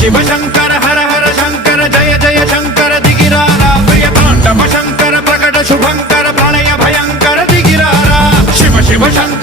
शिव शंकर हर हर शंकर जय जय शंकर दिगिरारा प्रिय तांडव शंकर प्रकट शुभंकर प्रणय भयंकर दिगिरारा शिव शिव शंकर